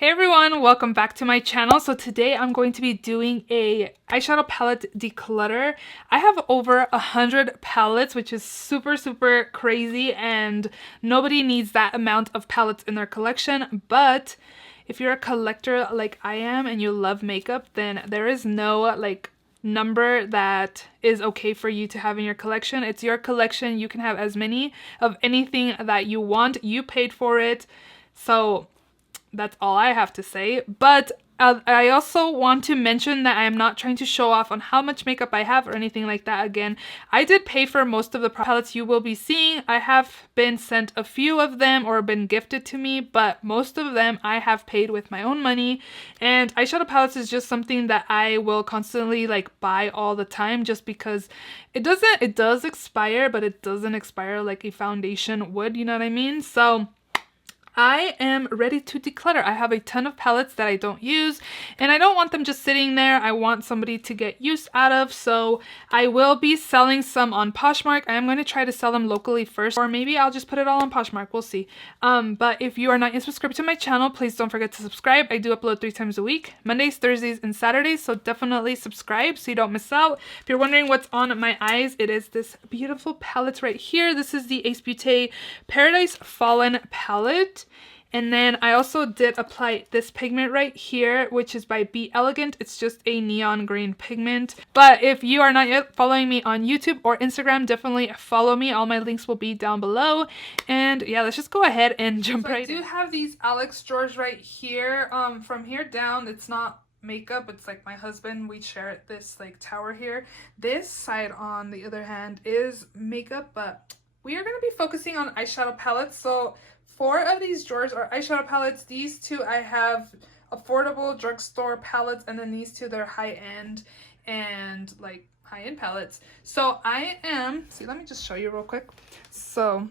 Hey everyone, welcome back to my channel. So today I'm going to be doing a eyeshadow palette declutter. I have over 100 palettes, which is super crazy, and nobody needs that amount of palettes in their collection. But if you're a collector like I am and you love makeup, then there is no number that is okay for you to have in your collection. It's your collection. You can have as many of anything that you want. You paid for it. So that's all I have to say. But I also want to mention that I am not trying to show off on how much makeup I have or anything like that. Again, I did pay for most of the palettes you will be seeing. I have been sent a few of them or been gifted to me, but most of them I have paid with my own money. And eyeshadow palettes is just something that I will constantly buy all the time, just because it does expire, but it doesn't expire like a foundation would, you know what I mean? So I am ready to declutter. I have a ton of palettes that I don't use, and I don't want them just sitting there. I want somebody to get use out of, so I will be selling some on Poshmark. I am going to try to sell them locally first, or maybe I'll just put it all on Poshmark. We'll see. But if you are not yet subscribed to my channel, please don't forget to subscribe. I do upload 3 times a week, Mondays, Thursdays, and Saturdays, so definitely subscribe so you don't miss out. If you're wondering what's on my eyes, it is this beautiful palette right here. This is the Ace Beauté Paradise Fallen palette. And then I also did apply this pigment right here, which is by Be Elegant. It's just a neon green pigment. But if you are not yet following me on YouTube or Instagram, definitely follow me. All my links will be down below. And yeah, let's just go ahead and jump right in. I do have these Alex drawers right here. From here down, it's not makeup, it's like my husband, we share this tower here. This side, on the other hand, is makeup, but we are going to be focusing on eyeshadow palettes. So 4 of these drawers are eyeshadow palettes. These 2 I have affordable drugstore palettes, and then these 2 they're high-end and high-end palettes. So I am, see, let me just show you real quick. So,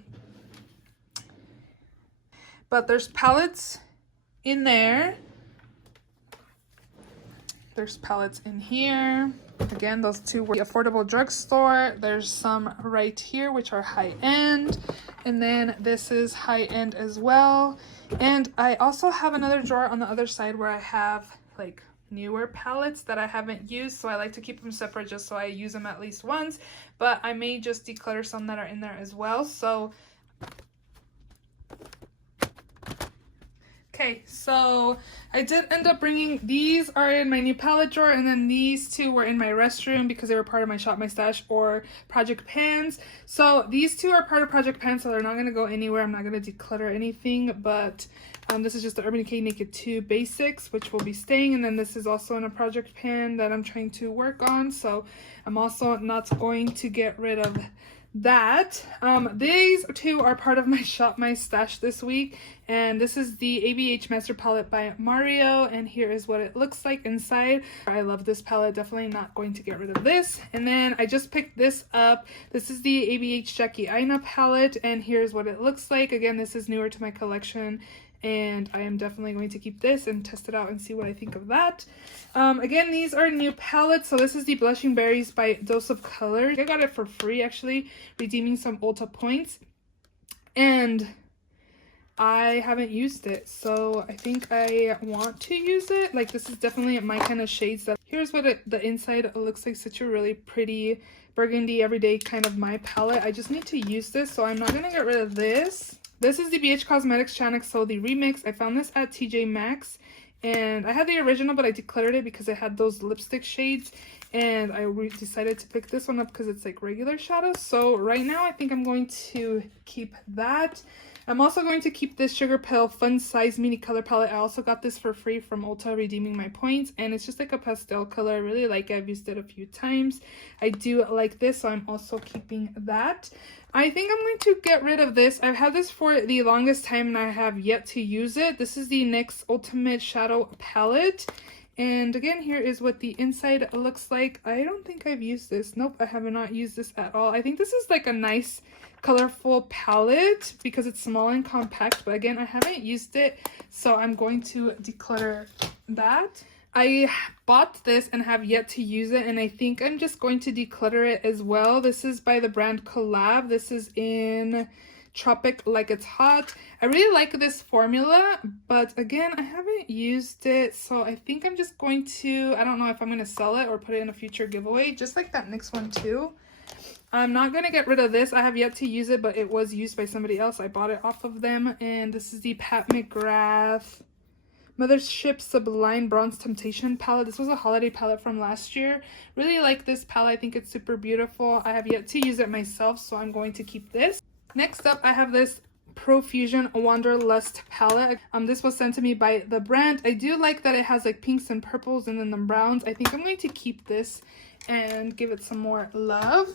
but there's palettes in there. There's palettes in here. Again, those 2 were the affordable drugstore. There's some right here, which are high-end. And then this is high-end as well. And I also have another drawer on the other side where I have newer palettes that I haven't used. So I like to keep them separate just so I use them at least once. But I may just declutter some that are in there as well. So okay, so I did end up bringing, these are in my new palette drawer, and then these 2 were in my restroom because they were part of my Shop My Stash or Project Pans. So these 2 are part of Project Pans, so they're not going to go anywhere. I'm not going to declutter anything, but this is just the Urban Decay Naked 2 Basics, which will be staying, and then this is also in a Project Pan that I'm trying to work on, so I'm also not going to get rid of that. These 2 are part of my Shop My Stash this week, and this is the ABH Master Palette by Mario, and here is what it looks like inside. I love this palette, definitely not going to get rid of this. And then I just picked this up. This is the ABH Jackie Aina palette, and here's what it looks like. Again, this is newer to my collection, and I am definitely going to keep this and test it out and see what I think of that. Again, these are new palettes. So this is the Blushing Berries by Dose of Color. I got it for free, actually, redeeming some Ulta points. And I haven't used it, so I think I want to use it. This is definitely my kind of shades. Here's what the inside looks like. Such a really pretty burgundy, everyday kind of my palette. I just need to use this, so I'm not going to get rid of this. This is the BH Cosmetics Chanic So the Remix. I found this at TJ Maxx, and I had the original, but I decluttered it because it had those lipstick shades, and I decided to pick this one up because it's regular shadows. So right now I think I'm going to keep that. I'm also going to keep this Sugar Pill Fun Size Mini Color Palette. I also got this for free from Ulta, redeeming my points, and it's just a pastel color. I really like it. I've used it a few times. I do like this, so I'm also keeping that. I think I'm going to get rid of this. I've had this for the longest time, and I have yet to use it. This is the NYX Ultimate Shadow Palette. And again, here is what the inside looks like. I don't think I've used this. Nope, I have not used this at all. I think this is a nice colorful palette because it's small and compact, but again, I haven't used it, so I'm going to declutter that. I bought this and have yet to use it, and I think I'm just going to declutter it as well. This is by the brand Collab. This is in Tropic Like It's Hot. I really like this formula, but again, I haven't used it, so I think I'm just going to, I don't know if I'm going to sell it or put it in a future giveaway, just like that NYX one too. I'm not going to get rid of this. I have yet to use it, but it was used by somebody else. I bought it off of them, and this is the Pat McGrath Mothership Sublime Bronze Temptation palette. This was a holiday palette from last year. Really like this palette. I think it's super beautiful. I have yet to use it myself, so I'm going to keep this. Next up, I have this Profusion Wanderlust palette. This was sent to me by the brand. I do like that it has like pinks and purples and then the browns. I think I'm going to keep this and give it some more love.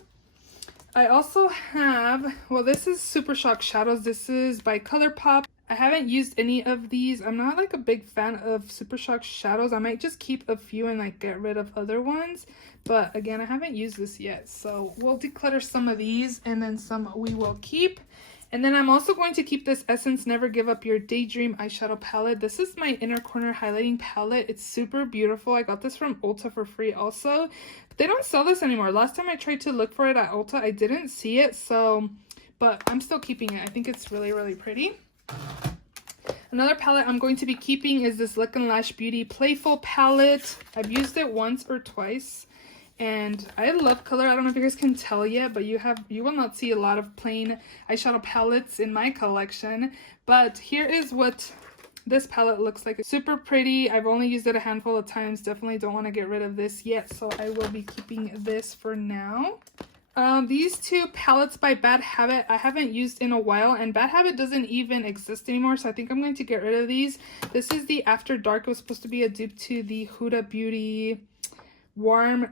I also have, well, this is Super Shock Shadows. This is by ColourPop. I haven't used any of these. I'm not like a big fan of Super Shock Shadows. I might just keep a few and like get rid of other ones. But again, I haven't used this yet. So we'll declutter some of these and then some we will keep. And then I'm also going to keep this Essence Never Give Up Your Daydream eyeshadow palette. This is my inner corner highlighting palette. It's super beautiful. I got this from Ulta for free also. But they don't sell this anymore. Last time I tried to look for it at Ulta, I didn't see it. So, but I'm still keeping it. I think it's really, really pretty. Another palette I'm going to be keeping is this Lick and Lash Beauty Playful palette. I've used it once or twice and I love color. I don't know if you guys can tell yet, but you will not see a lot of plain eyeshadow palettes in my collection. But here is what this palette looks like. It's super pretty. I've only used it a handful of times. Definitely don't want to get rid of this yet, so I will be keeping this for now. These two palettes by Bad Habit I haven't used in a while, and Bad Habit doesn't even exist anymore, so I think I'm going to get rid of these. This is the After Dark. It was supposed to be a dupe to the Huda Beauty warm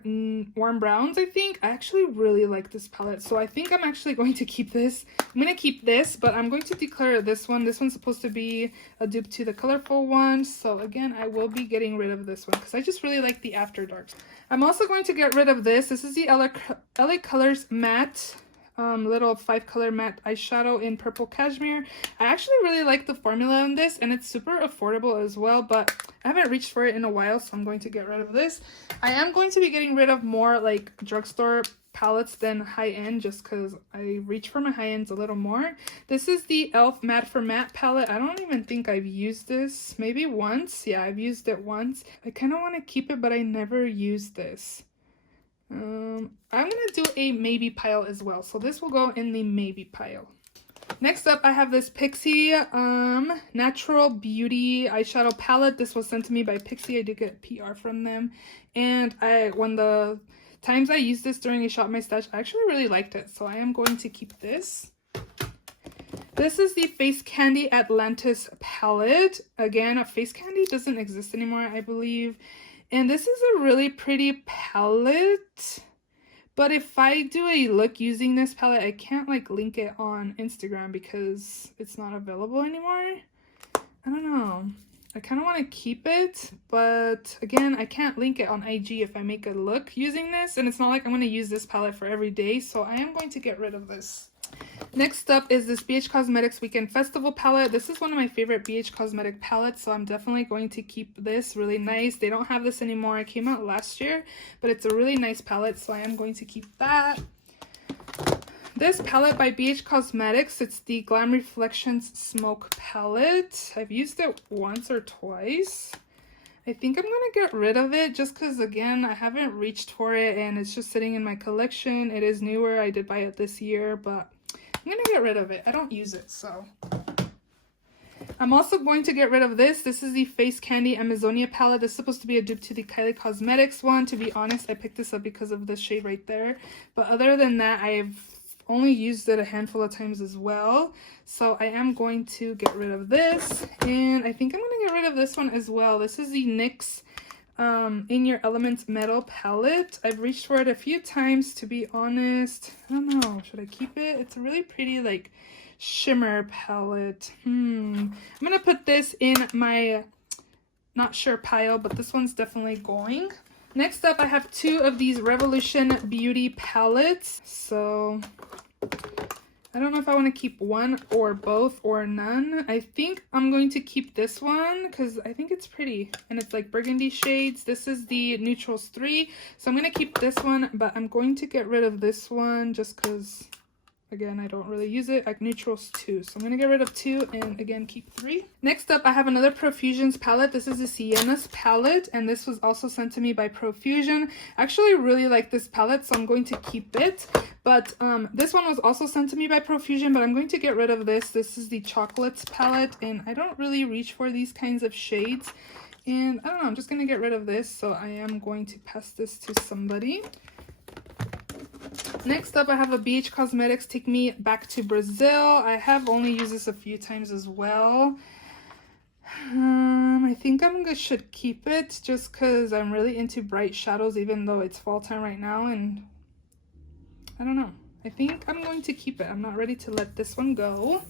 browns. I think I actually really like this palette, so I think I'm actually going to keep this. I'm going to keep this, but I'm going to declare this one. This one's supposed to be a dupe to the colorful one, so again, I will be getting rid of this one because I just really like the After Darks. I'm also going to get rid of this. This is the LA Colors matte little 5-color matte eyeshadow in purple cashmere. I actually really like the formula on this, and it's super affordable as well, but I haven't reached for it in a while, so I'm going to get rid of this. I am going to be getting rid of more like drugstore palettes than high-end, just because I reach for my high-ends a little more. This is the e.l.f. Matte for Matte palette. I don't even think I've used this. Maybe once. Yeah, I've used it once. I kind of want to keep it, but I never used this. I'm gonna do a maybe pile as well, so this will go in the maybe pile. Next up, I have this Pixi Natural Beauty eyeshadow palette. This was sent to me by Pixi. I did get PR from them, and when the times I used this during a shop my stash, I actually really liked it, so I am going to keep this. This is the Face Candy Atlantis palette. Again, Face Candy doesn't exist anymore, I believe. And this is a really pretty palette, but if I do a look using this palette, I can't like link it on Instagram because it's not available anymore. I don't know. I kind of want to keep it, but again, I can't link it on IG if I make a look using this, and it's not like I'm going to use this palette for every day, so I am going to get rid of this. Next up is this BH Cosmetics Weekend Festival palette. This is one of my favorite BH Cosmetic palettes, so I'm definitely going to keep this. Really nice. They don't have this anymore. It came out last year, but it's a really nice palette, so I am going to keep that. This palette by BH Cosmetics, it's the Glam Reflections Smoke palette. I've used it once or twice. I think I'm going to get rid of it just because, again, I haven't reached for it and it's just sitting in my collection. It is newer. I did buy it this year, but I'm going to get rid of it. I don't use it, so. I'm also going to get rid of this. This is the Face Candy Amazonia palette. This is supposed to be a dupe to the Kylie Cosmetics one. To be honest, I picked this up because of the shade right there. But other than that, I've only used it a handful of times as well, so I am going to get rid of this, and I think I'm going to get rid of this one as well. This is the NYX In Your Elements Metal palette. I've reached for it a few times, to be honest. I don't know, should I keep it? It's a really pretty like shimmer palette. I'm going to put this in my not sure pile, but this one's definitely going. Next up, I have two of these Revolution Beauty palettes. So I don't know if I want to keep one or both or none. I think I'm going to keep this one because I think it's pretty and it's like burgundy shades. This is the Neutrals 3. So I'm going to keep this one, but I'm going to get rid of this one just because again, I don't really use it. Neutrals 2, so I'm gonna get rid of 2 and again keep 3. Next up, I have another Profusions palette. This is the Sienna's palette, and this was also sent to me by Profusion. I actually really like this palette, so I'm going to keep it. But this one was also sent to me by Profusion, but I'm going to get rid of this. This is the Chocolates palette, and I don't really reach for these kinds of shades. And I don't know, I'm just gonna get rid of this, so I am going to pass this to somebody. Next up, I have a BH Cosmetics Take Me Back to Brazil. I have only used this a few times as well. I think should keep it just because I'm really into bright shadows, even though it's fall time right now, and I don't know. I think I'm going to keep it. I'm not ready to let this one go.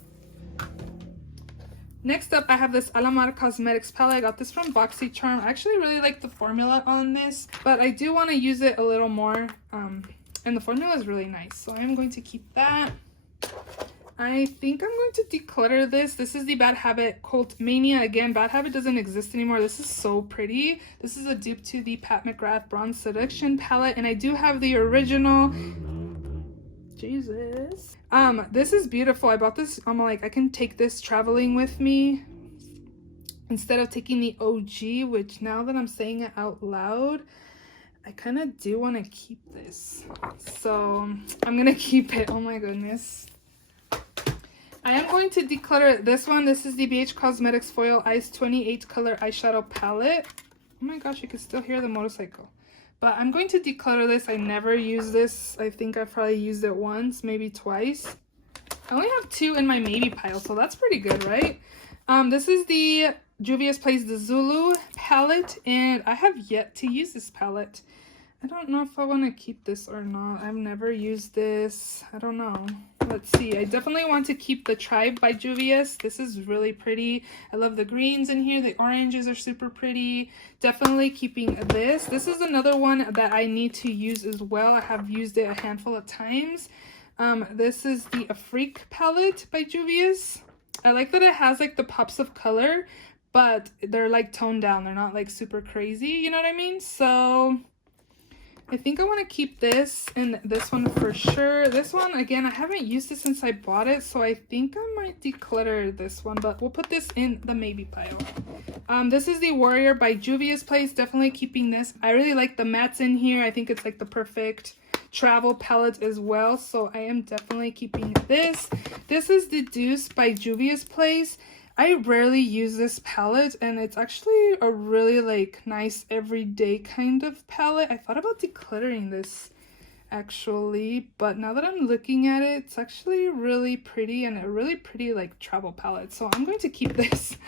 Next up, I have this Alamar Cosmetics palette. I got this from BoxyCharm. I actually really like the formula on this, but I do want to use it a little more. And the formula is really nice, so I'm going to keep that. I think I'm going to declutter this. This is the Bad Habit Cult Mania. Again, Bad Habit doesn't exist anymore. This is so pretty. This is a dupe to the Pat McGrath Bronze Seduction palette, and I do have the original. Jesus. This is beautiful. I bought this. I'm like, I can take this traveling with me instead of taking the OG, which now that I'm saying it out loud, I kind of do want to keep this. So I'm going to keep it. Oh my goodness. I am going to declutter this one. This is the BH Cosmetics Foil Eyes 28 color eyeshadow palette. Oh my gosh, you can still hear the motorcycle. But I'm going to declutter this. I never use this. I think I probably used it once, maybe twice. I only have 2 in my maybe pile, so that's pretty good, right? This is the Juvia's Place the Zulu palette, and I have yet to use this palette. I don't know if I want to keep this or not. I've never used this. I don't know. Let's see. I definitely want to keep the Tribe by Juvia's. This is really pretty. I love the greens in here. The oranges are super pretty. Definitely keeping this. This is another one that I need to use as well. I have used it a handful of times. This is the Afrique palette by Juvia's. I like that it has like the pops of color, but they're like toned down. They're not like super crazy, you know what I mean? So I think I want to keep this and this one for sure. This one, again, I haven't used it since I bought it, so I think I might declutter this one, but we'll put this in the maybe pile. This is the Warrior by Juvia's Place. Definitely keeping this. I really like the mattes in here. I think it's like the perfect travel palette as well, so I am definitely keeping this. This is the Deuce by Juvia's Place. I rarely use this palette, and it's actually a really like nice everyday kind of palette. I thought about decluttering this actually, but now that I'm looking at it, it's actually really pretty and a really pretty like travel palette, so I'm going to keep this.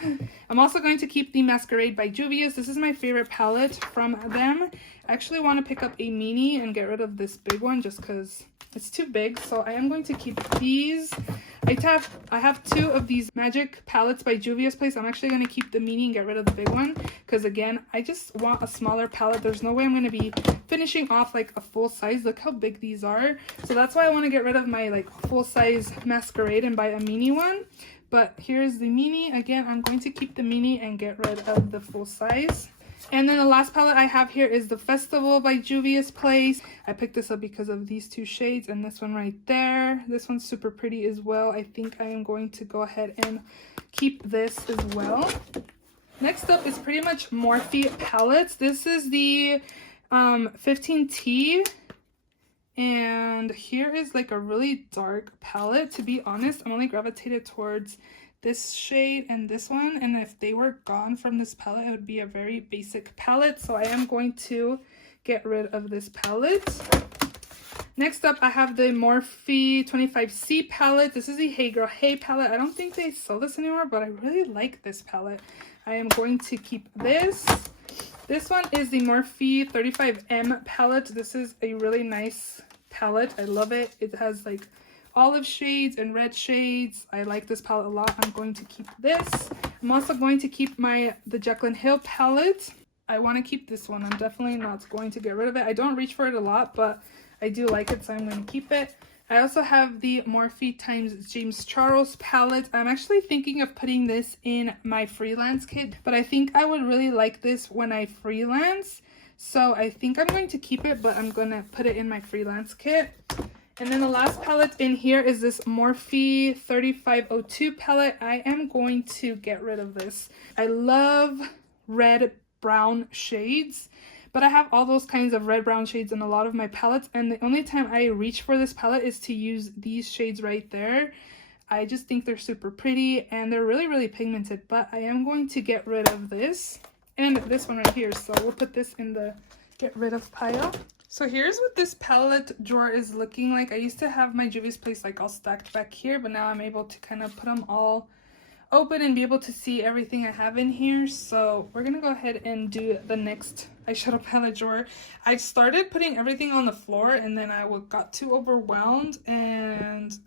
I'm also going to keep the Masquerade by Juvia's. This is my favorite palette from them. I actually want to pick up a mini and get rid of this big one just because it's too big, so I am going to keep these. I have 2 of these Magic palettes by Juvia's Place. I'm actually going to keep the mini and get rid of the big one because, again, I just want a smaller palette. There's no way I'm going to be finishing off like a full size. Look how big these are. So that's why I want to get rid of my like full size Masquerade and buy a mini one. But here's the mini. Again, I'm going to keep the mini and get rid of the full size. And then the last palette I have here is the Festival by Juvia's Place. I picked this up because of these 2 shades and this one right there. This one's super pretty as well. I think I am going to go ahead and keep this as well. Next up is pretty much Morphe palettes. This is the 15T. And here is like a really dark palette. To be honest, I'm only gravitated towards this shade and this one, and if they were gone from this palette, it would be a very basic palette, so I am going to get rid of this palette. Next up, I have the Morphe 25C palette. This is the Hey Girl Hey palette. I don't think they sell this anymore, but I really like this palette. I am going to keep this. This one is the Morphe 35M palette. This is a really nice palette. I love it. It has like olive shades and red shades. I like this palette a lot. I'm going to keep this. I'm also going to keep the Jekyll Hill palette. I want to keep this one. I'm definitely not going to get rid of it. I don't reach for it a lot, but I do like it, so I'm going to keep it. I also have the Morphe times James Charles palette. I'm actually thinking of putting this in my freelance kit, but I think I would really like this when I freelance. So I think I'm going to keep it, but I'm going to put it in my freelance kit. And then the last palette in here is this Morphe 3502 palette. I am going to get rid of this. I love red brown shades, but I have all those kinds of red brown shades in a lot of my palettes, and the only time I reach for this palette is to use these shades right there. I just think they're super pretty and they're really, really pigmented, but I am going to get rid of this and this one right here. So we'll put this in the get rid of pile. So here's what this palette drawer is looking like. I used to have my Juvia's Place like all stacked back here, but now I'm able to kind of put them all open and be able to see everything I have in here. So we're gonna go ahead and do the next eyeshadow palette drawer. I started putting everything on the floor and then I got too overwhelmed and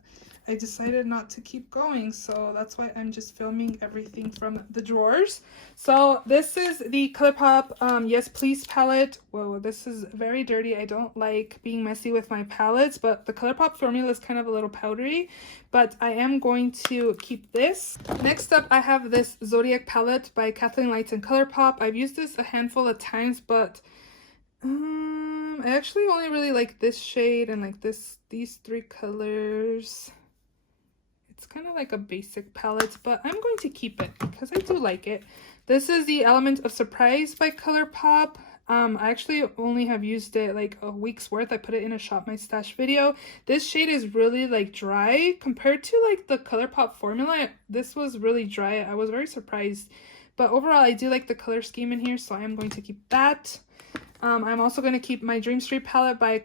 I decided not to keep going, so that's why I'm just filming everything from the drawers. So this is the ColourPop Yes Please palette. Whoa, this is very dirty. I don't like being messy with my palettes, but the ColourPop formula is kind of a little powdery, but I am going to keep this. Next up, I have this Zodiac palette by Kathleen Lights and ColourPop. I've used this a handful of times, but I actually only really like this shade and like these three colors. It's kind of like a basic palette, but I'm going to keep it because I do like it. This is the Element of Surprise by ColourPop. I actually only have used it like a week's worth. I put it in a Shop My Stash video. This shade is really like dry compared to like the ColourPop formula. This was really dry. I was very surprised, but overall I do like the color scheme in here, so I am going to keep that. I'm also going to keep my Dream Street palette by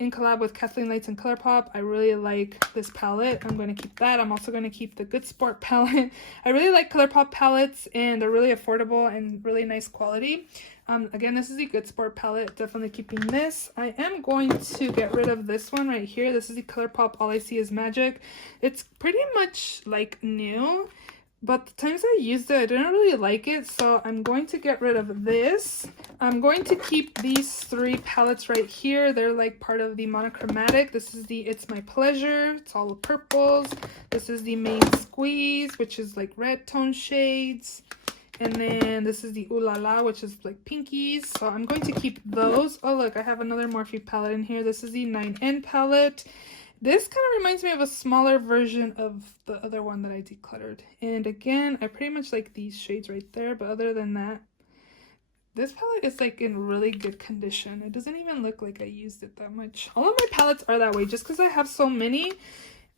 in collab with Kathleen Lights and ColourPop. I really like this palette. I'm going to keep that. I'm also going to keep the Good Sport palette. I really like ColourPop palettes and they're really affordable and really nice quality. Again, this is the Good Sport palette. Definitely keeping this. I am going to get rid of this one right here. This is the ColourPop All I See Is Magic. It's pretty much like new, but the times I used it, I didn't really like it, so I'm going to get rid of this. I'm going to keep these three palettes right here. They're like part of the monochromatic. This is the It's My Pleasure. It's all the purples. This is the Main Squeeze, which is like red tone shades. And then this is the Ooh La La, which is like pinkies. So I'm going to keep those. Oh, look, I have another Morphe palette in here. This is the 9N palette. This kind of reminds me of a smaller version of the other one that I decluttered. And again, I pretty much like these shades right there, but other than that, this palette is like in really good condition. It doesn't even look like I used it that much. All of my palettes are that way just because I have so many.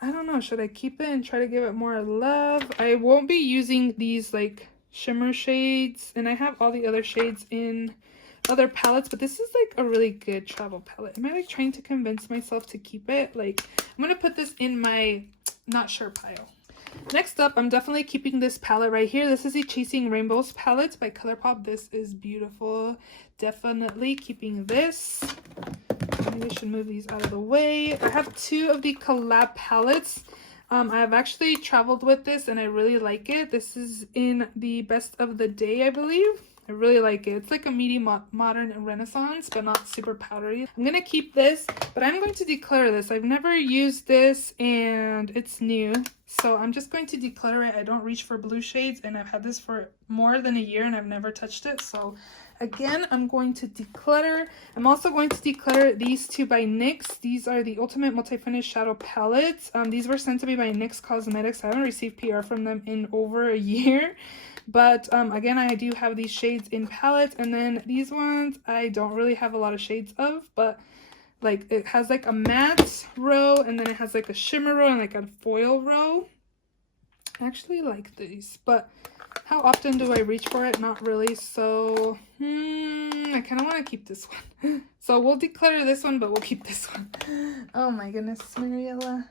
I don't know, should I keep it and try to give it more love? I won't be using these like shimmer shades, and I have all the other shades in other palettes, but this is like a really good travel palette. Am I like trying to convince myself to keep it? Like, I'm gonna put this in my not sure pile. Next up, I'm definitely keeping this palette right here. This is the Chasing Rainbows palette by ColourPop. This is beautiful. Definitely keeping this. Maybe I should move these out of the way. I have two of the collab palettes. I've actually traveled with this and I really like it. This is in the Best of the Day, I believe. I really like it. It's like a medium modern and renaissance, but not super powdery. I'm going to keep this, but I'm going to declutter this. I've never used this and it's new, so I'm just going to declutter it. I don't reach for blue shades and I've had this for more than a year and I've never touched it. So again, I'm going to declutter. I'm also going to declutter these two by NYX. These are the Ultimate Multi-Finish Shadow Palettes. These were sent to me by NYX Cosmetics. I haven't received PR from them in over a year. But again, I do have these shades in palettes, and then these ones I don't really have a lot of shades of, but like it has like a matte row and then it has like a shimmer row and like a foil row. I actually like these, but how often do I reach for it? Not really. So I kind of want to keep this one. So we'll declutter this one, but we'll keep this one. Oh my goodness, Mariela.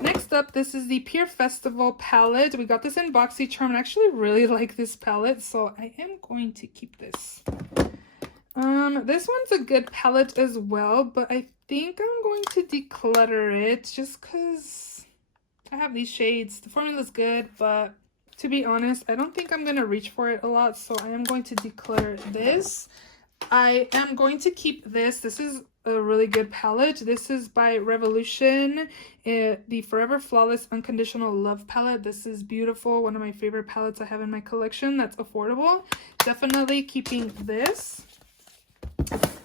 Next up, this is the Pure Festival palette. We got this in BoxyCharm and I actually really like this palette, so I am going to keep this. This one's a good palette as well, but I think I'm going to declutter it just because I have these shades. The formula's good, but to be honest, I don't think I'm going to reach for it a lot, so I am going to declutter this. I am going to keep this. This is a really good palette. This is by Revolution, the Forever Flawless Unconditional Love palette. This is beautiful. One of my favorite palettes I have in my collection that's affordable. Definitely keeping this.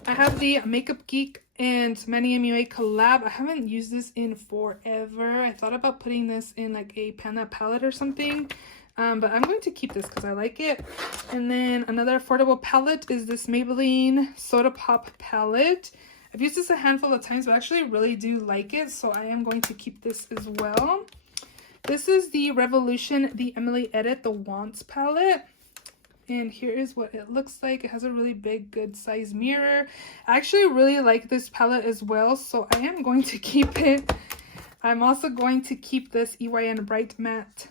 I have the Makeup Geek and Many MUA collab. I haven't used this in forever. I thought about putting this in like a Panda palette or something, but I'm going to keep this because I like it. And then another affordable palette is this Maybelline Soda Pop palette. I've used this a handful of times, but I actually really do like it, so I am going to keep this as well. This is the Revolution The Emily Edit The Wants palette. And here is what it looks like. It has a really big, good size mirror. I actually really like this palette as well, so I am going to keep it. I'm also going to keep this EYN Bright Matte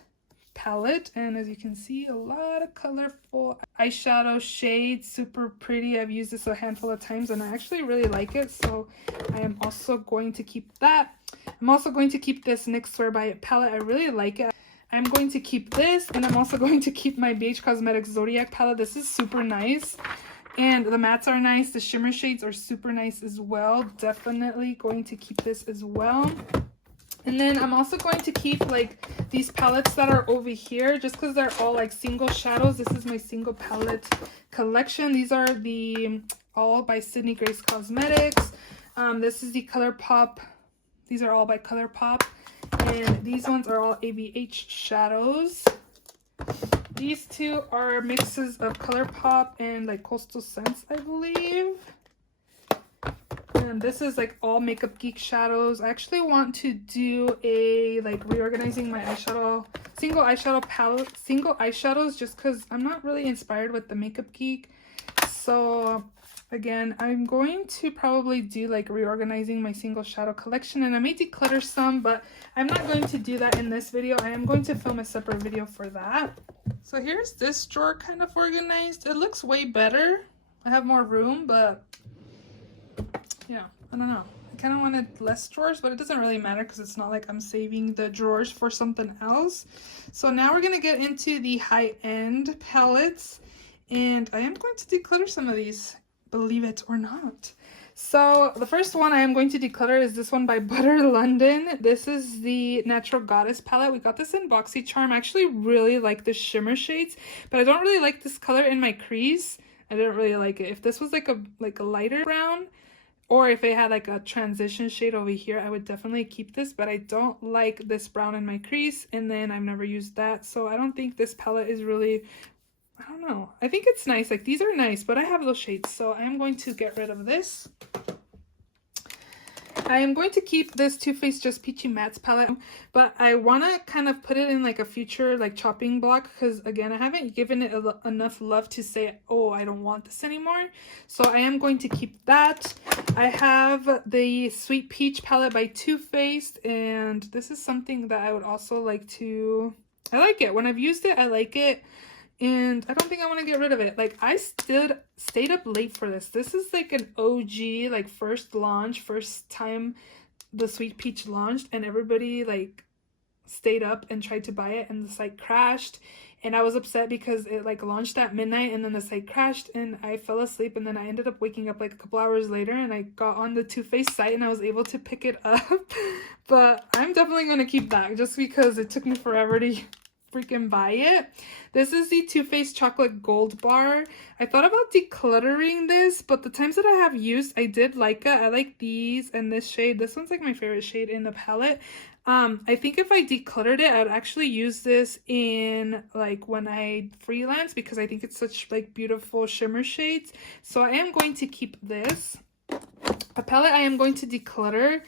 palette. And as you can see, a lot of colorful eyeshadow shades. Super pretty. I've used this a handful of times and I actually really like it, so I am also going to keep that. I'm also going to keep this NYX Swear By It palette. I really like it. I'm going to keep this, and I'm also going to keep my BH Cosmetics Zodiac palette. This is super nice, and the mattes are nice. The shimmer shades are super nice as well. Definitely going to keep this as well. And then I'm also going to keep like these palettes that are over here, just because they're all like single shadows. This is my single palette collection. These are the all by Sydney Grace Cosmetics. This is the ColourPop. These are all by ColourPop. And these ones are all ABH shadows. These two are mixes of ColourPop and like Coastal Scents, I believe. And this is like all Makeup Geek shadows. I actually want to do a like reorganizing my eyeshadow, single eyeshadow palette, single eyeshadows, just because I'm not really inspired with the Makeup Geek. So again, I'm going to probably do like reorganizing my single shadow collection, and I may declutter some, but I'm not going to do that in this video. I am going to film a separate video for that. So here's this drawer kind of organized. It looks way better. I have more room, but yeah, I don't know. I kind of wanted less drawers, but it doesn't really matter because it's not like I'm saving the drawers for something else. So now we're going to get into the high-end palettes, and I am going to declutter some of these, believe it or not. So the first one I am going to declutter is this one by Butter London. This is the Natural Goddess palette. We got this in BoxyCharm. I actually really like the shimmer shades, but I don't really like this color in my crease. I didn't really like it. If this was like a lighter brown, or if it had like a transition shade over here, I would definitely keep this, but I don't like this brown in my crease, and then I've never used that, so I don't think this palette is really, I don't know. I think it's nice. Like, these are nice, but I have those shades, so I am going to get rid of this. I am going to keep this Too Faced Just Peachy Mattes palette, but I want to kind of put it in like a future like chopping block, because again, I haven't given it enough love to say, oh, I don't want this anymore. So I am going to keep that. I have the Sweet Peach palette by Too Faced, and this is something that I would also like to, I like it. When I've used it, I like it. And I don't think I want to get rid of it. Like, I stayed up late for this. This is like an OG, like first time the Sweet Peach launched, and everybody like stayed up and tried to buy it, and the site crashed. And I was upset because it like launched at midnight, and then the site crashed, and I fell asleep, and then I ended up waking up like a couple hours later, and I got on the Too Faced site and I was able to pick it up. But I'm definitely going to keep that just because it took me forever to freaking buy it. This is the Too Faced Chocolate Gold Bar. I thought about decluttering this, but the times that I have used, I did like it. I like these and this shade. This one's like my favorite shade in the palette. I think if I decluttered it, I would actually use this in like when I freelance, because I think it's such like beautiful shimmer shades. So I am going to keep this. A palette I am going to declutter,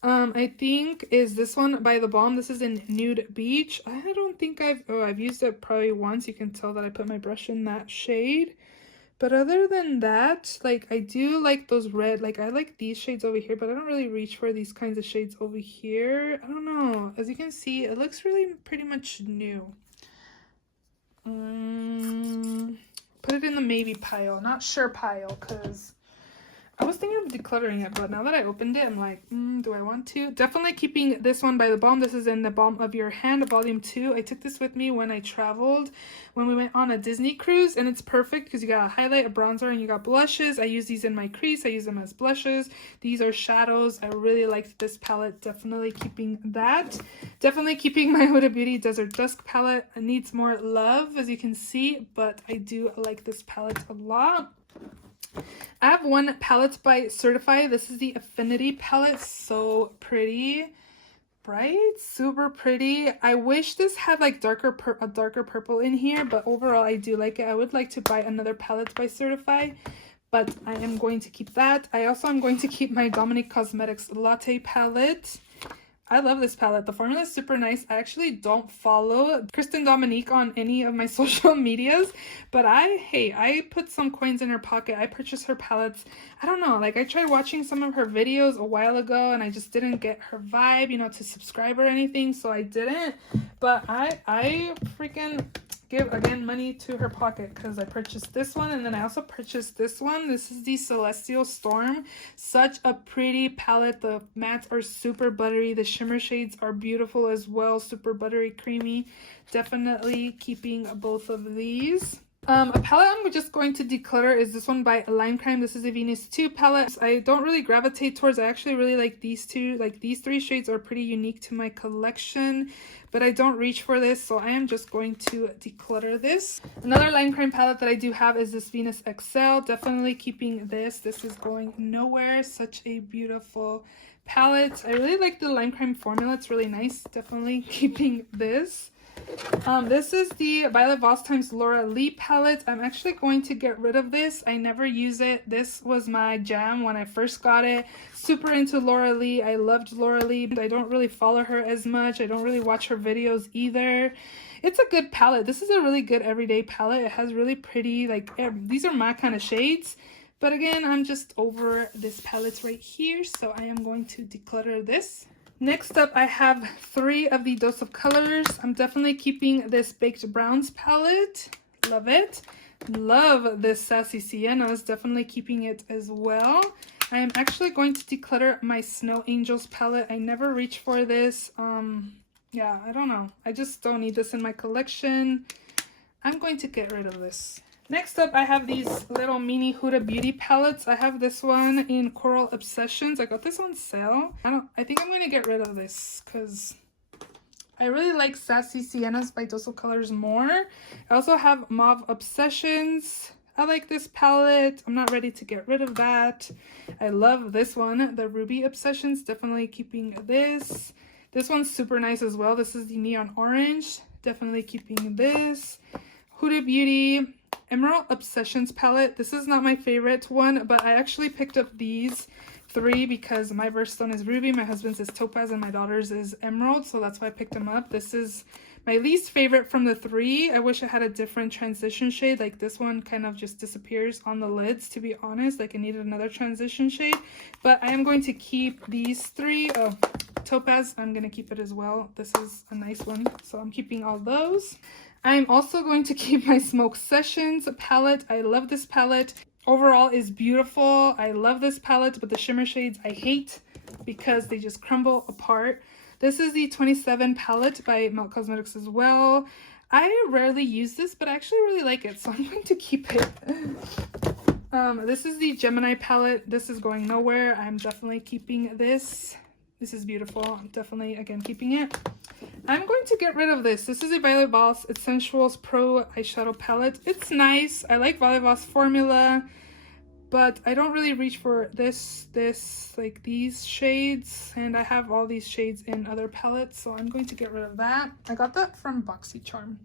I think is this one by The Balm. This is in Nude Beach. I don't think I've used it probably once. You can tell that I put my brush in that shade. But other than that, like, I do like those red, like I like these shades over here, but I don't really reach for these kinds of shades over here. I don't know. As you can see, it looks really pretty much new. Put it in the maybe pile, not sure pile, because I was thinking of decluttering it, but now that I opened it, I'm like, do I want to? Definitely keeping this one by The Balm. This is in The Balm of Your Hand, Volume 2. I took this with me when I traveled, when we went on a Disney cruise, and it's perfect because you got a highlight, a bronzer, and you got blushes. I use these in my crease. I use them as blushes. These are shadows. I really liked this palette. Definitely keeping that. Definitely keeping my Huda Beauty Desert Dusk palette. It needs more love, as you can see, but I do like this palette a lot. I have one palette by Certify. This is the Affinity palette. So pretty. Right? Super pretty. I wish this had like a darker purple in here, but overall I do like it. I would like to buy another palette by Certify, but I am going to keep that. I also am going to keep my Dominique Cosmetics Latte palette. I love this palette. The formula is super nice. I actually don't follow Kristen Dominique on any of my social medias, but I put some coins in her pocket. I purchased her palettes. I don't know, like I tried watching some of her videos a while ago and I just didn't get her vibe, you know, to subscribe or anything, so I didn't. But I freaking give again money to her pocket because I purchased this one, and then I also purchased this one. This is the Celestial Storm. Such a pretty palette. The mattes are super buttery. The shimmer shades are beautiful as well, super buttery creamy. Definitely keeping both of these. A palette I'm just going to declutter is this one by Lime Crime. This is a Venus 2 palette. I don't really gravitate towards, I actually really like these two. Like these three shades are pretty unique to my collection, but I don't reach for this, so I am just going to declutter this. Another Lime Crime palette that I do have is this Venus XL. Definitely keeping this. This is going nowhere. Such a beautiful palette. I really like the Lime Crime formula. It's really nice. Definitely keeping this. This is the Violet Voss times Laura Lee palette. I'm actually going to get rid of this. I never use it. This was my jam when I first got it. Super into Laura Lee. I loved Laura Lee. I don't really follow her as much. I don't really watch her videos either. It's a good palette. This is a really good everyday palette. It has really pretty, like, these are my kind of shades. But again, I'm just over this palette right here, so I am going to declutter this. Next up, I have 3 of the Dose of Colors. I'm definitely keeping this Baked Browns palette. Love it. Love this Sassy Siennas. Definitely keeping it as well. I am actually going to declutter my Snow Angels palette. I never reach for this. Yeah, I don't know. I just don't need this in my collection. I'm going to get rid of this. Next up, I have these little mini Huda Beauty palettes. I have this one in Coral Obsessions. I got this on sale. I think I'm going to get rid of this because I really like Sassy Siennas by Dose of Colors more. I also have Mauve Obsessions. I like this palette. I'm not ready to get rid of that. I love this one, the Ruby Obsessions. Definitely keeping this. This one's super nice as well. This is the Neon Orange. Definitely keeping this. Huda Beauty Emerald Obsessions palette. This is not my favorite one, but I actually picked up these 3 because my birthstone is Ruby, my husband's is Topaz, and my daughter's is Emerald, so that's why I picked them up. This is my least favorite from the 3. I wish I had a different transition shade. Like this one kind of just disappears on the lids, to be honest. Like I needed another transition shade, but I am going to keep these 3. Oh, Topaz, I'm going to keep it as well. This is a nice one, so I'm keeping all those. I'm also going to keep my Smoke Sessions palette. I love this palette. Overall is beautiful. I love this palette, but the shimmer shades I hate because they just crumble apart. This is the 27 palette by Melt Cosmetics as well. I rarely use this, but I actually really like it, so I'm going to keep it. This is the Gemini palette. This is going nowhere. I'm definitely keeping this. This is beautiful. I'm definitely, again, keeping it. I'm going to get rid of this. This is a Violet Voss Essentials Pro Eyeshadow Palette. It's nice. I like Violet Voss formula, but I don't really reach for like these shades, and I have all these shades in other palettes, so I'm going to get rid of that. I got that from BoxyCharm.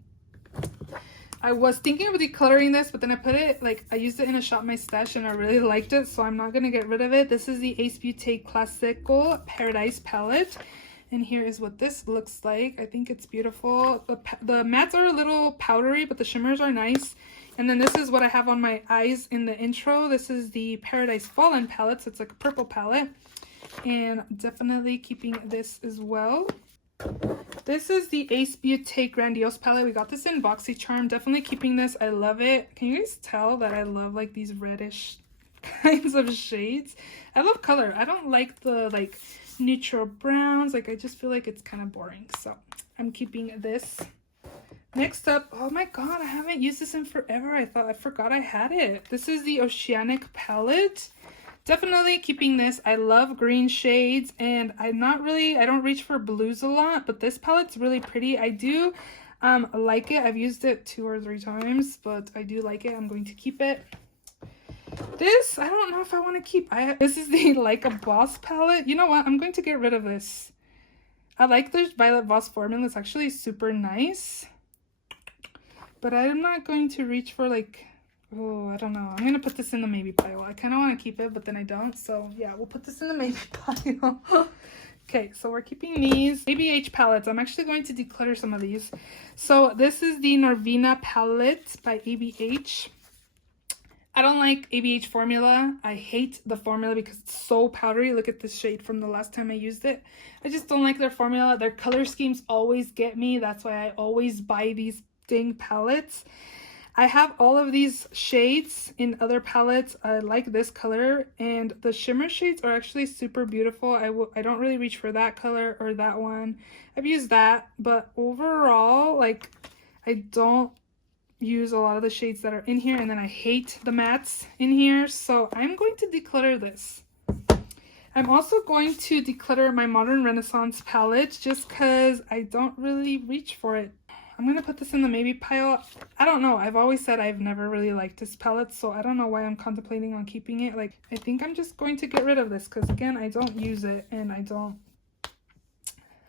I was thinking of decluttering this, but then I put it, like, I used it in a Shop My Stash and I really liked it, so I'm not going to get rid of it. This is the Ace Beauty Classical Paradise palette. And here is what this looks like. I think it's beautiful. The mattes are a little powdery, but the shimmers are nice. And then this is what I have on my eyes in the intro. This is the Paradise Fallen palette. So it's like a purple palette. And definitely keeping this as well. This is the Ace Beauty Grandiose palette. We got this in BoxyCharm. Definitely keeping this. I love it. Can you guys tell that I love like these reddish kinds of shades? I love color. I don't like the like neutral browns. Like I just feel like it's kind of boring, so I'm keeping this. Next up, oh my god, I haven't used this in forever. I forgot I had it. This is the Oceanic palette. Definitely keeping this. I love green shades, and I don't reach for blues a lot, but this palette's really pretty. I do like it. I've used it 2 or 3 times, but I do like it. I'm going to keep it. This, I don't know if I want to keep. This is the Like a Boss palette. You know what? I'm going to get rid of this. I like the Violet Voss formula. It's actually super nice. But I'm not going to reach for like, oh, I don't know. I'm going to put this in the maybe pile. I kind of want to keep it, but then I don't. So yeah, we'll put this in the maybe pile. Okay, so we're keeping these ABH palettes. I'm actually going to declutter some of these. So this is the Norvina palette by ABH. I don't like ABH formula. I hate the formula because it's so powdery. Look at this shade from the last time I used it. I just don't like their formula. Their color schemes always get me. That's why I always buy these dang palettes. I have all of these shades in other palettes. I like this color, and the shimmer shades are actually super beautiful. I don't really reach for that color or that one. I've used that, but overall, like, I don't use a lot of the shades that are in here, and then I hate the mattes in here, so I'm going to declutter this. I'm also going to declutter my Modern Renaissance palette just because I don't really reach for it. I'm going to put this in the maybe pile. I don't know. I've always said I've never really liked this palette, so I don't know why I'm contemplating on keeping it. Like, I think I'm just going to get rid of this because, again, I don't use it, and I don't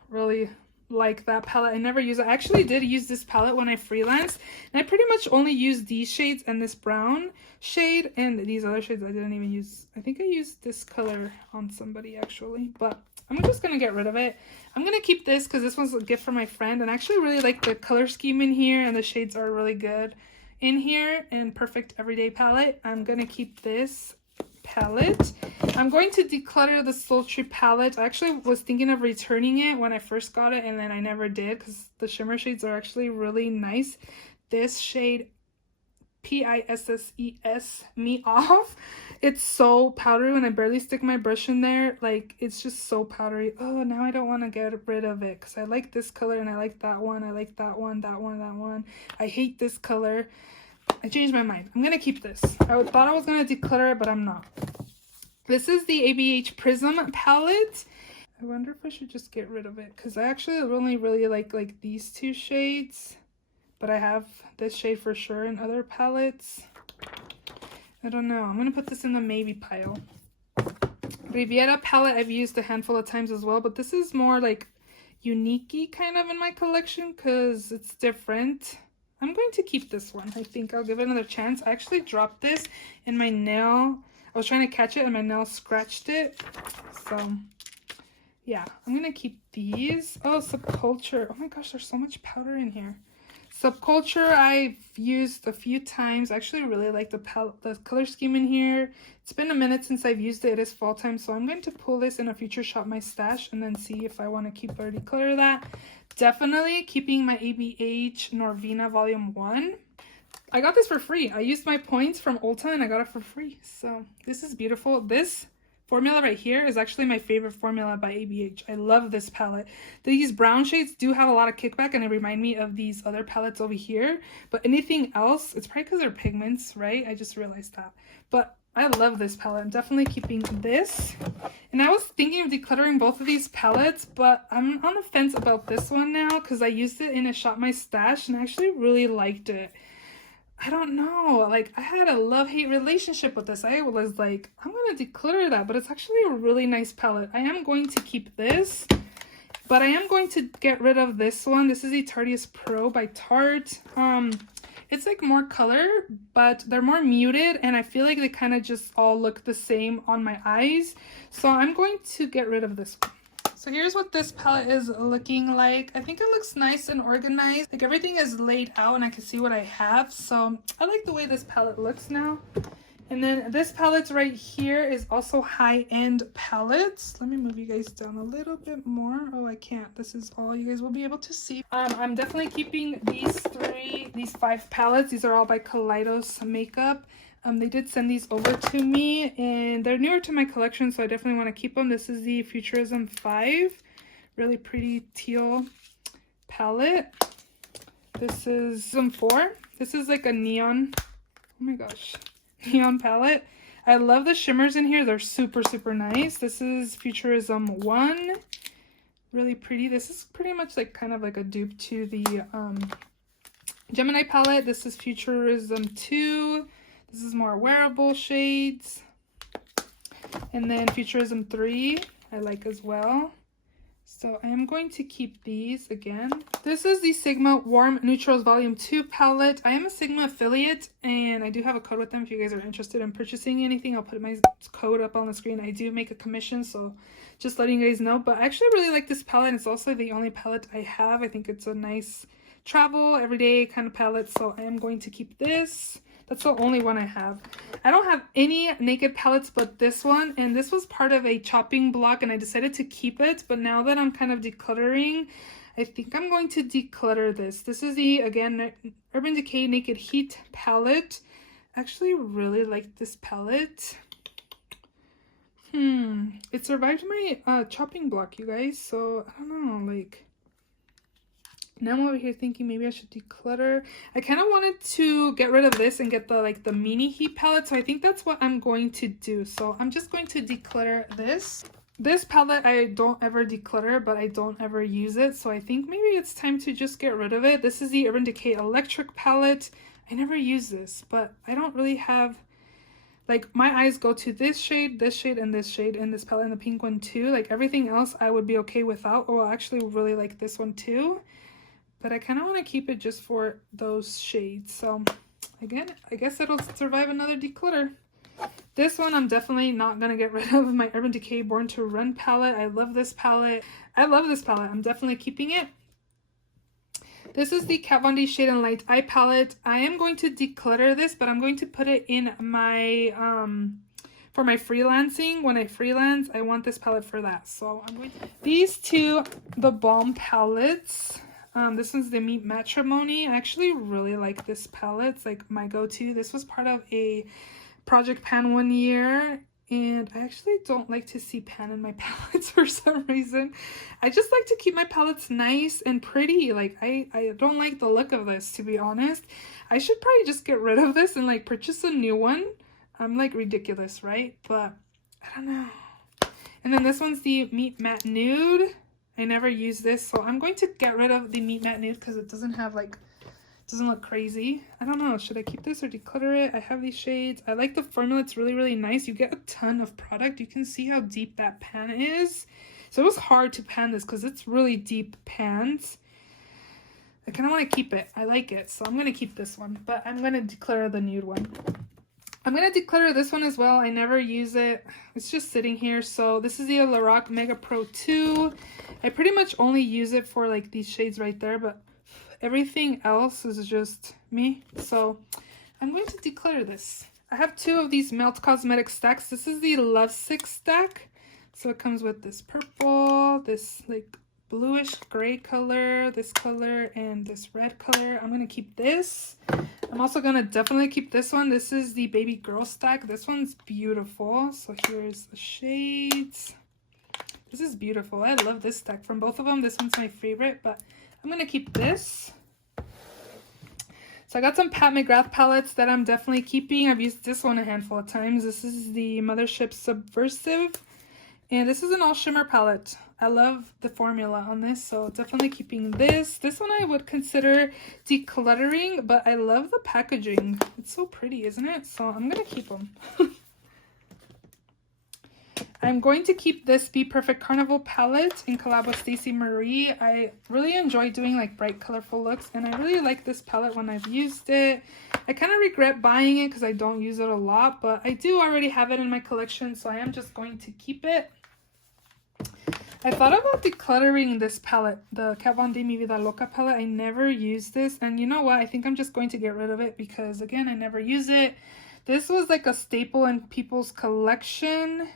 really like that palette. I never use it. I actually did use this palette when I freelanced, and I pretty much only used these shades and this brown shade, and these other shades I didn't even use. I think I used this color on somebody actually, but I'm just gonna get rid of it. I'm gonna keep this because this one's a gift from my friend, and I actually really like the color scheme in here, and the shades are really good in here, and perfect everyday palette. I'm gonna keep this palette. I'm going to declutter the Sultry palette. I actually was thinking of returning it when I first got it, and then I never did because the shimmer shades are actually really nice. This shade, Pisses Me Off. It's so powdery when I barely stick my brush in there. Like, it's just so powdery. Oh, now I don't want to get rid of it because I like this color, and I like that one. I like that one, that one, that one. I hate this color. I changed my mind. I'm going to keep this. I thought I was going to declutter it, but I'm not. This is the ABH Prism palette. I wonder if I should just get rid of it because I actually only really like these two shades, but I have this shade for sure in other palettes. I don't know. I'm going to put this in the maybe pile. Riviera palette I've used a handful of times as well, but this is more like unique-y kind of in my collection because it's different. I'm going to keep this one. I think I'll give it another chance. I actually dropped this in my nail. I was trying to catch it and my nail scratched it. So yeah, I'm going to keep these. Oh, Subculture. Oh my gosh, there's so much powder in here. Subculture I've used a few times. I actually really like the color scheme in here. It's been a minute since I've used it. It is fall time, so I'm going to pull this in a future Shop My Stash and then see if I want to keep or declutter that. Definitely keeping my ABH Norvina Volume 1. I got this for free. I used my points from Ulta and I got it for free. So this is beautiful. This formula right here is actually my favorite formula by ABH. I love this palette. These brown shades do have a lot of kickback and they remind me of these other palettes over here. But anything else, it's probably because they're pigments, right? I just realized that. But I love this palette. I'm definitely keeping this. And I was thinking of decluttering both of these palettes, but I'm on the fence about this one now because I used it in a Shop My Stash and I actually really liked it. I don't know, like I had a love-hate relationship with this. I was like, I'm going to declutter that, but it's actually a really nice palette. I am going to keep this, but I am going to get rid of this one. This is the Tarteist Pro by Tarte. It's like more color, but they're more muted, and I feel like they kind of just all look the same on my eyes. So I'm going to get rid of this one. So here's what this palette is looking like. I think it looks nice and organized. Like everything is laid out and I can see what I have. So I like the way this palette looks now. And then this palette right here is also high-end palettes. Let me move you guys down a little bit more. Oh, I can't. This is all you guys will be able to see. I'm definitely keeping these 5 palettes. These are all by Kaleidos Makeup. They did send these over to me, and they're newer to my collection, so I definitely want to keep them. This is the Futurism 5. Really pretty teal palette. This is some 4. This is like a neon, oh my gosh, neon palette. I love the shimmers in here. They're super, super nice. This is Futurism 1. Really pretty. This is pretty much like kind of like a dupe to the Gemini palette. This is Futurism 2. This is more wearable shades. And then Futurism 3, I like as well. So I am going to keep these again. This is the Sigma Warm Neutrals Volume 2 palette. I am a Sigma affiliate and I do have a code with them. If you guys are interested in purchasing anything, I'll put my code up on the screen. I do make a commission, so just letting you guys know. But I actually really like this palette. It's also the only palette I have. I think it's a nice travel, everyday kind of palette. So I am going to keep this. That's the only one I have. I don't have any naked palettes but this one, and this was part of a chopping block and I decided to keep it, but now that I'm kind of decluttering, I think I'm going to declutter this. This is the, again, Urban Decay Naked Heat palette. I actually really like this palette. It survived my chopping block, you guys, so I don't know, like, now I'm over here thinking maybe I should declutter. I kind of wanted to get rid of this and get the like the mini heat palette, so I think that's what I'm going to do. So I'm just going to declutter this. This palette I don't ever declutter, but I don't ever use it, so I think maybe it's time to just get rid of it. This is the Urban Decay Electric palette. I never use this, but I don't really have, like, my eyes go to this shade, and this shade, and this palette, and the pink one too. Like, everything else I would be okay without. Oh, I actually really like this one too. But I kind of want to keep it just for those shades. So again, I guess it'll survive another declutter. This one I'm definitely not going to get rid of. My Urban Decay Born to Run palette. I love this palette. I'm definitely keeping it. This is the Kat Von D Shade and Light Eye palette. I am going to declutter this, but I'm going to put it in my for my freelancing. When I freelance, I want this palette for that. So I'm going to... These two, the Balm palettes. This one's the Meet Matrimony. I actually really like this palette. It's like my go-to. This was part of a project pan one year, and I actually don't like to see pan in my palettes for some reason. I just like to keep my palettes nice and pretty. Like, I don't like the look of this, to be honest. I should probably just get rid of this and like purchase a new one. I'm like ridiculous, right? But I don't know. And then this one's the Meet Matte Nude. I never use this, so I'm going to get rid of the Meet Matte Nude because it doesn't have like, doesn't look crazy. I don't know, should I keep this or declutter it? I have these shades. I like the formula. It's really, really nice. You get a ton of product. You can see how deep that pan is. So it was hard to pan this because it's really deep pans. I kind of want to keep it. I like it, so I'm going to keep this one, but I'm going to declutter the nude one. I'm going to declutter this one as well. I never use it. It's just sitting here. So this is the Lorac Mega Pro 2. I pretty much only use it for like these shades right there, but everything else is just me. So I'm going to declutter this. I have two of these Melt Cosmetics stacks. This is the Lovesick stack. So it comes with this purple, this like bluish gray color, this color, and this red color. I'm going to keep this. I'm also going to definitely keep this one. This is the Baby Girl stack. This one's beautiful. So here's the shades. This is beautiful. I love this stack from both of them. This one's my favorite, but I'm going to keep this. So I got some Pat McGrath palettes that I'm definitely keeping. I've used this one a handful of times. This is the Mothership Subversive. And this is an all shimmer palette. I love the formula on this, so definitely keeping this. This one I would consider decluttering, but I love the packaging. It's so pretty, isn't it? So I'm going to keep them. I'm going to keep this Be Perfect Carnival palette in collab with Stacey Marie. I really enjoy doing like bright, colorful looks, and I really like this palette when I've used it. I kind of regret buying it because I don't use it a lot, but I do already have it in my collection, so I am just going to keep it. I thought about decluttering this palette, the Kat Von D Mi Vida Loca palette. I never use this, and you know what? I think I'm just going to get rid of it because, again, I never use it. This was like a staple in people's collection.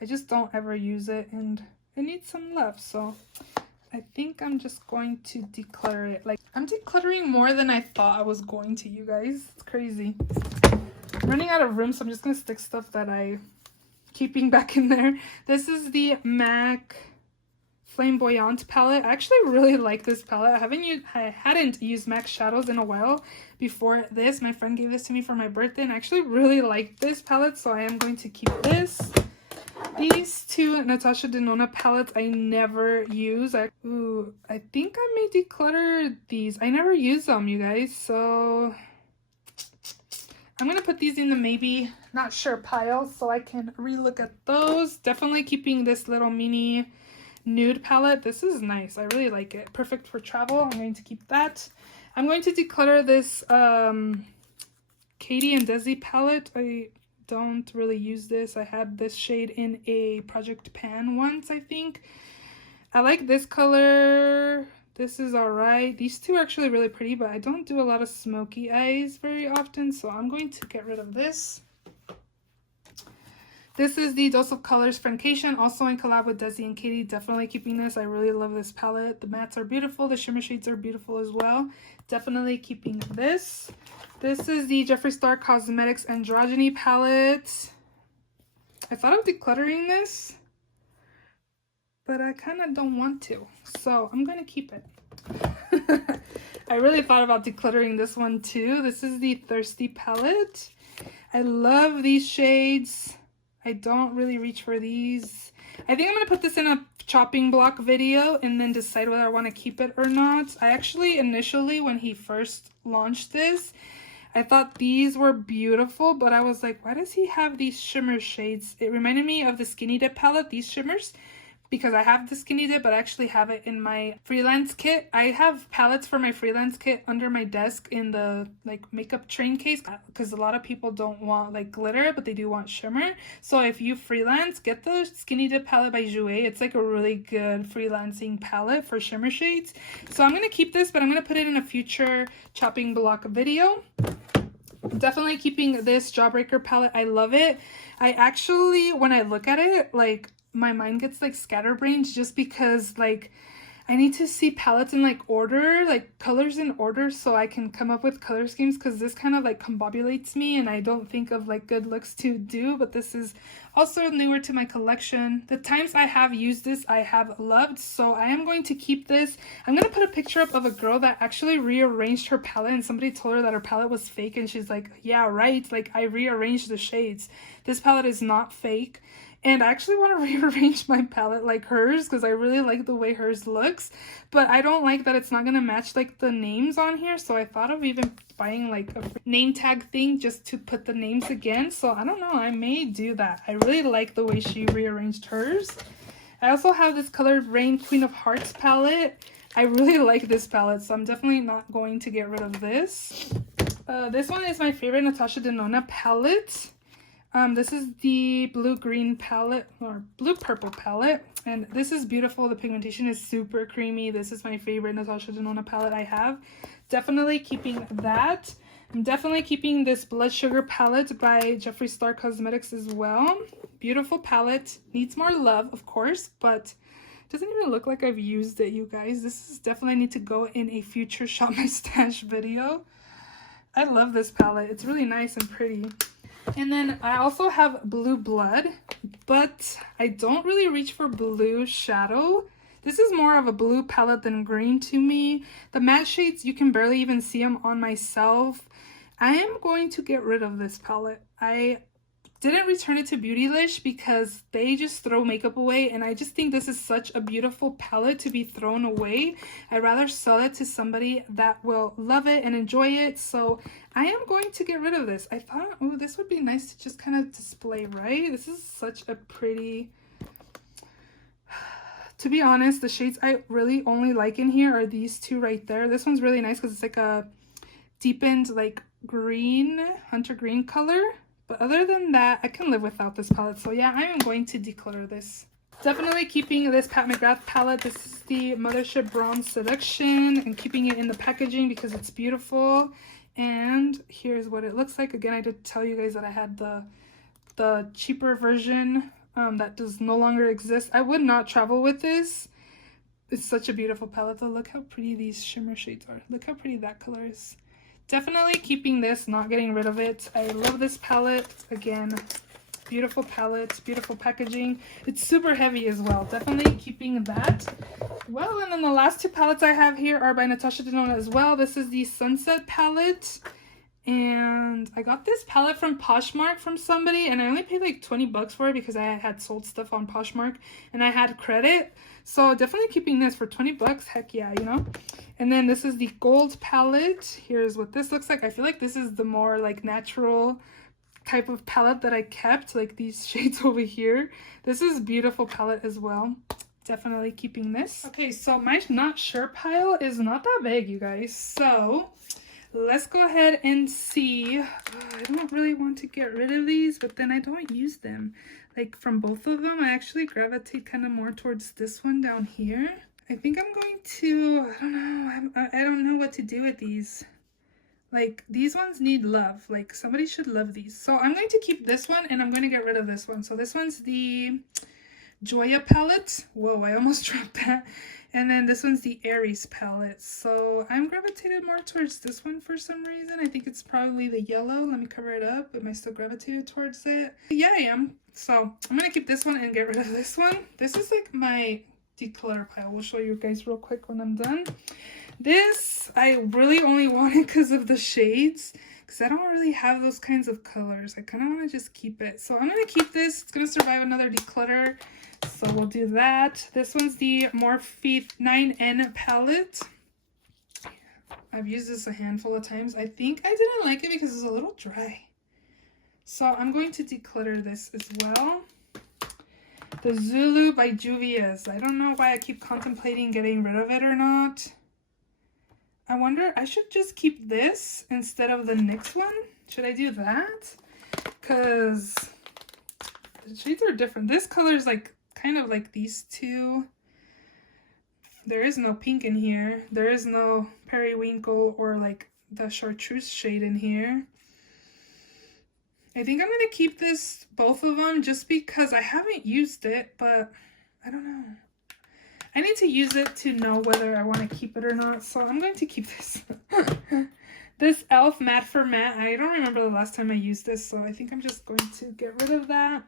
I just don't ever use it, and it needs some love, so I think I'm just going to declutter it. Like, I'm decluttering more than I thought I was going to, you guys. It's crazy. I'm running out of room, so I'm just going to stick stuff that I keeping back in there. This is the MAC Flamboyant palette. I actually really like this palette. I hadn't used MAC shadows in a while before this. My friend gave this to me for my birthday, and I actually really like this palette, so I am going to keep this. These two Natasha Denona palettes I never use. I think I may declutter these. I never use them, you guys, so I'm going to put these in the maybe not sure pile so I can relook at those. Definitely keeping this little mini nude palette. This is nice. I really like it. Perfect for travel. I'm going to keep that. I'm going to declutter this Katie and Desi palette. I don't really use this. I had this shade in a Project Pan once, I think. I like this color. This is alright. These two are actually really pretty, but I don't do a lot of smoky eyes very often, so I'm going to get rid of this. This is the Dose of Colors Francation, also in collab with Desi and Katie. Definitely keeping this. I really love this palette. The mattes are beautiful. The shimmer shades are beautiful as well. Definitely keeping this. This is the Jeffree Star Cosmetics Androgyny palette. I thought of decluttering this, but I kind of don't want to, so I'm going to keep it. I really thought about decluttering this one too. This is the Thirsty palette. I love these shades. I don't really reach for these. I think I'm going to put this in a chopping block video and then decide whether I want to keep it or not. I actually initially, when he first launched this, I thought these were beautiful, but I was like, why does he have these shimmer shades? It reminded me of the Skinny Dip palette, these shimmers, because I have the Skinny Dip, but I actually have it in my freelance kit. I have palettes for my freelance kit under my desk in the like makeup train case, because a lot of people don't want like glitter, but they do want shimmer. So if you freelance, get the Skinny Dip palette by Jouer. It's like a really good freelancing palette for shimmer shades. So I'm going to keep this, but I'm going to put it in a future chopping block video. Definitely keeping this Jawbreaker palette. I love it. I actually, when I look at it, like, my mind gets like scatterbrained just because like I need to see palettes in like order, like colors in order, so I can come up with color schemes, because this kind of like combobulates me and I don't think of like good looks to do. But this is also newer to my collection. The times I have used this I have loved, so I am going to keep this. I'm going to put a picture up of a girl that actually rearranged her palette, and somebody told her that her palette was fake, and she's like, yeah, right, like I rearranged the shades. This palette is not fake. And I actually want to rearrange my palette like hers, because I really like the way hers looks. But I don't like that it's not going to match like the names on here. So I thought of even buying like a name tag thing just to put the names again. So I don't know, I may do that. I really like the way she rearranged hers. I also have this Colored Rain Queen of Hearts palette. I really like this palette, so I'm definitely not going to get rid of this. This one is my favorite Natasha Denona palette. This is the blue-green palette, or blue-purple palette, and this is beautiful. The pigmentation is super creamy. This is my favorite Natasha Denona palette I have. Definitely keeping that. I'm definitely keeping this Blood Sugar palette by Jeffree Star Cosmetics as well. Beautiful palette. Needs more love, of course, but doesn't even look like I've used it, you guys. This is definitely need to go in a future Shop My Stash video. I love this palette. It's really nice and pretty. And then I also have Blue Blood, but I don't really reach for blue shadow. This is more of a blue palette than green to me. The matte shades, you can barely even see them on myself. I am going to get rid of this palette. I didn't return it to Beautylish because they just throw makeup away, and I just think this is such a beautiful palette to be thrown away. I'd rather sell it to somebody that will love it and enjoy it, so I am going to get rid of this. I thought, oh, this would be nice to just kind of display, right? This is such a pretty... To be honest, the shades I really only like in here are these two right there. This one's really nice because it's like a deepened like green, hunter green color. But other than that, I can live without this palette. So yeah, I am going to declutter this. Definitely keeping this Pat McGrath palette. This is the Mothership Bronze Seduction, and keeping it in the packaging because it's beautiful. And here's what it looks like. Again, I did tell you guys that I had the cheaper version that does no longer exist. I would not travel with this. It's such a beautiful palette though. Look how pretty these shimmer shades are. Look how pretty that color is. Definitely keeping this, not getting rid of it. I love this palette. Again, beautiful palette, beautiful packaging. It's super heavy as well. Definitely keeping that. Well, and then the last two palettes I have here are by Natasha Denona as well. This is the Sunset palette. And I got this palette from Poshmark from somebody, and I only paid like 20 bucks for it because I had sold stuff on Poshmark and I had credit. So definitely keeping this for 20 bucks. Heck yeah, you know? And then this is the gold palette. Here's what this looks like. I feel like this is the more like natural type of palette that I kept, like these shades over here. This is beautiful palette as well. Definitely keeping this. Okay, so my not sure pile is not that big, you guys. So let's go ahead and see. I don't really want to get rid of these, but then I don't use them. Like from both of them, I actually gravitate kind of more towards this one down here. I think I'm going to, I don't know, I don't know what to do with these. Like these ones need love. Like somebody should love these. So I'm going to keep this one and I'm going to get rid of this one. So this one's the Joya palette. Whoa, I almost dropped that. And then this one's the Aries palette. So I'm gravitated more towards this one for some reason. I think it's probably the yellow. Let me cover it up. Am I still gravitated towards it? Yeah, I am. So I'm going to keep this one and get rid of this one. This is like my declutter pile. We'll show you guys real quick when I'm done. This I really only wanted because of the shades. Because I don't really have those kinds of colors. I kind of want to just keep it. So I'm going to keep this. It's going to survive another declutter. So we'll do that. This one's the Morphe 9N palette. I've used this a handful of times. I think I didn't like it because it's a little dry. So I'm going to declutter this as well. The Zulu by Juvia's. I don't know why I keep contemplating getting rid of it or not. I wonder, I should just keep this instead of the NYX one. Should I do that? Because the shades are different. This color is like kind of like these two. There is no pink in here. There is no periwinkle or like the chartreuse shade in here. I think I'm going to keep this, both of them, just because I haven't used it, but I don't know. I need to use it to know whether I want to keep it or not, so I'm going to keep this. This e.l.f. Matte for Matte, I don't remember the last time I used this, so I think I'm just going to get rid of that.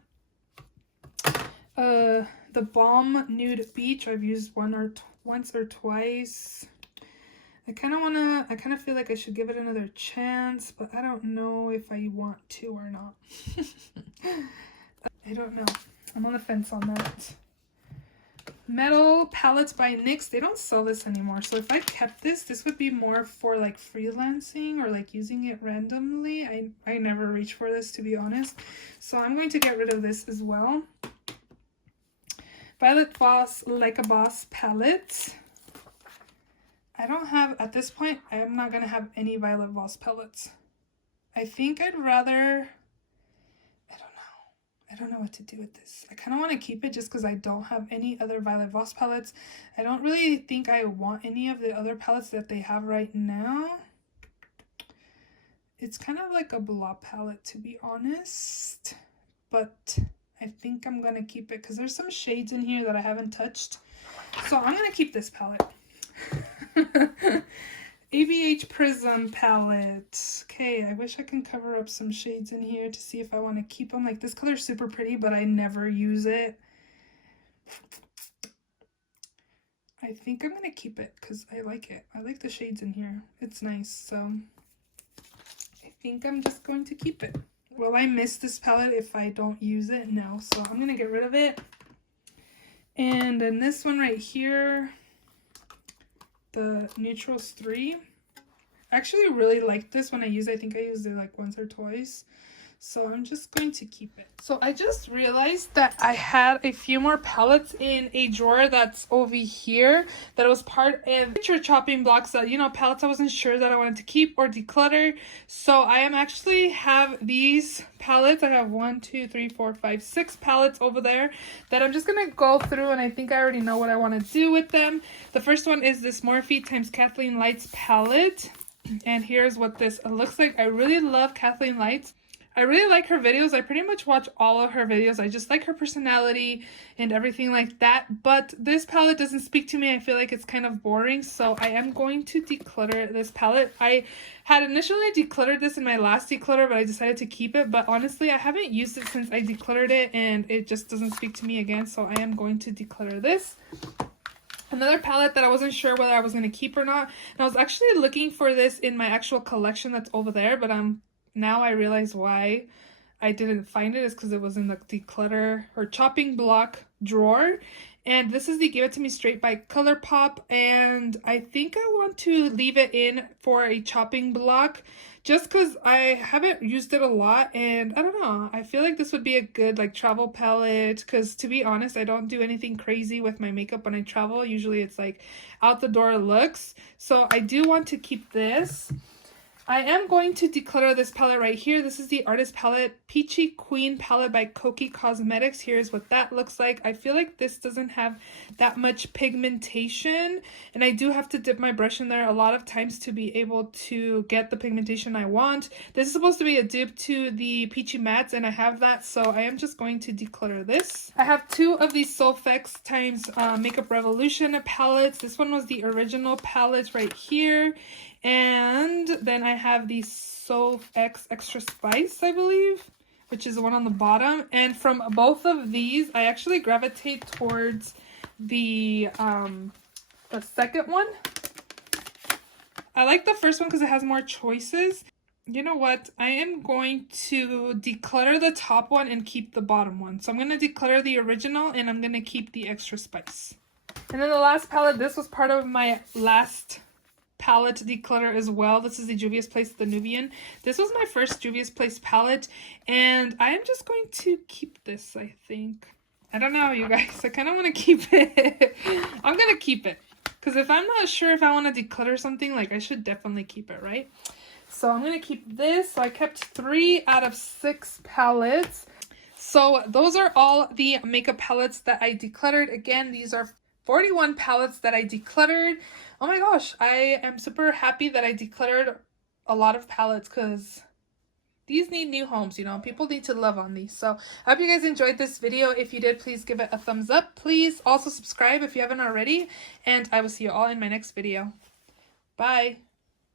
The Balm Nude Beach, I've used once or twice. I kind of feel like I should give it another chance, but I don't know if I want to or not. I don't know. I'm on the fence on that. Metal Palettes by NYX. They don't sell this anymore. So if I kept this, this would be more for like freelancing or like using it randomly. I never reach for this, to be honest. So I'm going to get rid of this as well. Violet Voss Like a Boss palette. I don't have, at this point, I am not going to have any Violet Voss palettes. I think I'd rather, I don't know what to do with this. I kind of want to keep it just because I don't have any other Violet Voss palettes. I don't really think I want any of the other palettes that they have right now. It's kind of like a blah palette, to be honest. But I think I'm going to keep it because there's some shades in here that I haven't touched. So I'm going to keep this palette. ABH Prism palette. Okay, I wish I can cover up some shades in here to see if I want to keep them. Like, this color is super pretty, but I never use it. I think I'm going to keep it because I like it. I like the shades in here. It's nice, so I think I'm just going to keep it. Will I miss this palette if I don't use it? No, so I'm going to get rid of it. And then this one right here, the Neutrals 3. I actually really liked this when I used it. I think I used it like once or twice. So I'm just going to keep it. So I just realized that I had a few more palettes in a drawer that's over here that was part of picture chopping blocks that, you know, palettes I wasn't sure that I wanted to keep or declutter. So I am actually have these palettes. I have 1, 2, 3, 4, 5, 6 palettes over there that I'm just going to go through, and I think I already know what I want to do with them. The first one is this Morphe x Kathleen Lights palette. And here's what this looks like. I really love Kathleen Lights. I really like her videos. I pretty much watch all of her videos. I just like her personality and everything like that. But this palette doesn't speak to me. I feel like it's kind of boring. So I am going to declutter this palette. I had initially decluttered this in my last declutter, but I decided to keep it. But honestly, I haven't used it since I decluttered it, and it just doesn't speak to me again. So I am going to declutter this. Another palette that I wasn't sure whether I was going to keep or not. And I was actually looking for this in my actual collection that's over there, but now I realize why I didn't find it is because it was in the declutter or chopping block drawer. And this is the Give It To Me Straight by ColourPop, and I think I want to leave it in for a chopping block just because I haven't used it a lot, and I don't know, I feel like this would be a good like travel palette because, to be honest, I don't do anything crazy with my makeup when I travel. Usually it's like out the door looks, so I do want to keep this. I am going to declutter this palette right here. This is the Artist Palette Peachy Queen palette by Koki Cosmetics. Here's what that looks like. I feel like this doesn't have that much pigmentation, and I do have to dip my brush in there a lot of times to be able to get the pigmentation I want. This is supposed to be a dupe to the Peachy Mattes, and I have that, so I am just going to declutter this. I have two of these Solfex times Makeup Revolution palettes. This one was the original palette right here. And then I have the Solfex Extra Spice, I believe, which is the one on the bottom. And from both of these, I actually gravitate towards the second one. I like the first one because it has more choices. You know what? I am going to declutter the top one and keep the bottom one. So I'm going to declutter the original and I'm going to keep the Extra Spice. And then the last palette, this was part of my last palette declutter as well. This is the Juvia's Place, the Nubian. This was my first Juvia's Place palette, and I am just going to keep this, I think. I don't know, you guys. I kind of want to keep it. I'm going to keep it. Because if I'm not sure if I want to declutter something, like, I should definitely keep it, right? So I'm going to keep this. So I kept 3 out of 6 palettes. So those are all the makeup palettes that I decluttered. Again, these are 41 palettes that I decluttered. Oh my gosh, I am super happy that I decluttered a lot of palettes because these need new homes, you know. People need to love on these. So I hope you guys enjoyed this video. If you did, please give it a thumbs up. Please also subscribe if you haven't already. And I will see you all in my next video. Bye.